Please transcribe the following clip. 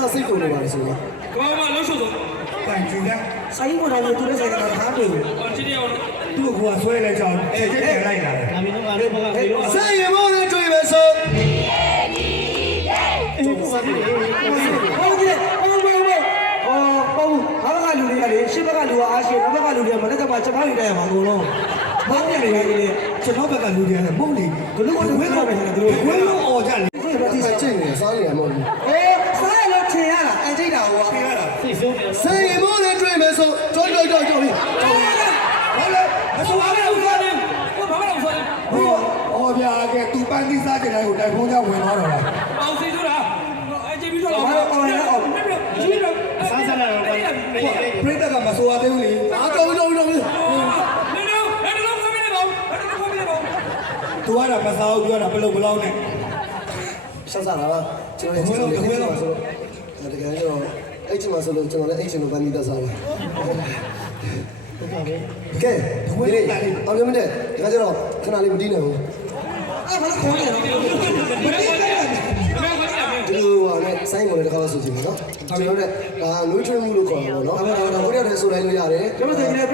သားစိတ်ကုန်နေပါလေဆိုတော့ ကဘာမှလုံးရှုပ်တော့ တိုင်ကြည့်လား ဆိုင်ပေါ်တိုင်းသူလည်းဆိုင်ကထားပြီ ဒီနေ့အောင် သူ့ကိုကဆွဲလဲကြောင်းချက်ချက်လိုက်လာတယ် ဒါမင်းတို့ကလည်းဘာကပြေလို့ ဆိုင်ရမောနဲ့တွေ့မယ်ဆိုဟုတ်ကဲ့ဟုတ်ဘာကလူတွေကလေရှစ်ဘက်ကလူကအားရှိဘက်ကလူတွေကမလက်ကပါချက်ပေါင်းနေတယ်မှာအကုန်လုံးဘာပြန်နေရလဲကျွန်တော်ဘက်ကလူတွေကလည်းမဟုတ်နေဘလို့ဝဲတော့ပဲသူတို့ဝဲလို့អော်ကြတယ်ဒီမှာကျင့်နေစားနေရမဟုတ်ဘူးစားရလို့ထင်ရတာအကျိတ်တာဟောထင်ရတာ စိတ်ဆိုးတယ် ဆိုင်ရမောနဲ့တွေ့မယ်ဆိုကြောပြီဟုတ်လေမဆိုးရဘူးကွာ ကိုဘာမှမဆိုးဘူး ဟောဗျာကဲသူပန်းသီးစားကြတယ်ကိုတိုင်ဖုန်းကြောင့်ဝင်သွားတော့လား အောင်စိတ်ဆိုးတာအကြည့်ပြီးတော့အောင်ကြည့်တော့ဆန်းဆန်းလာတော့ ပြိတ္တကမဆိုးရသေးဘူးလေ အားတော်တော်တော် နေတော့အဲ့ဒါလုံးခမင်းနေပါအဲ့ဒါခမင်းနေပါ သူကတော့မစားဘူးပြောတာဘလို့ဘလောက်နဲ့ ဆက်စားတာကျွန်တော်ကျွန်တော်ဆိုတော့တကယ်တော့အဲ့ချိန်မှာဆိုလို့ကျွန်တော်လည်းအဲ့ချိန်လိုပန်းပြီးသားစားတယ်ကဲဒီနေ့အောင်ရမတဲ့ဒါကြတော့ခဏလေးမတီးနိုင်ဘူးအဲ့ဘာလို့ခေါ်နေလဲမတီးနိုင်ဘူးဒီလိုဟာနဲ့စိုင်းပေါ်လည်းတစ်ခါဆိုချင်တယ်နော်ကျွန်တော်တို့ကဒါနွေးထွေးမှုလို့ခေါ်တာပေါ့နော်ဒါပေမဲ့တော့ဘုရားတဲ့ဆိုတိုင်းလို့ရတယ်ကျွန်တော်တို့က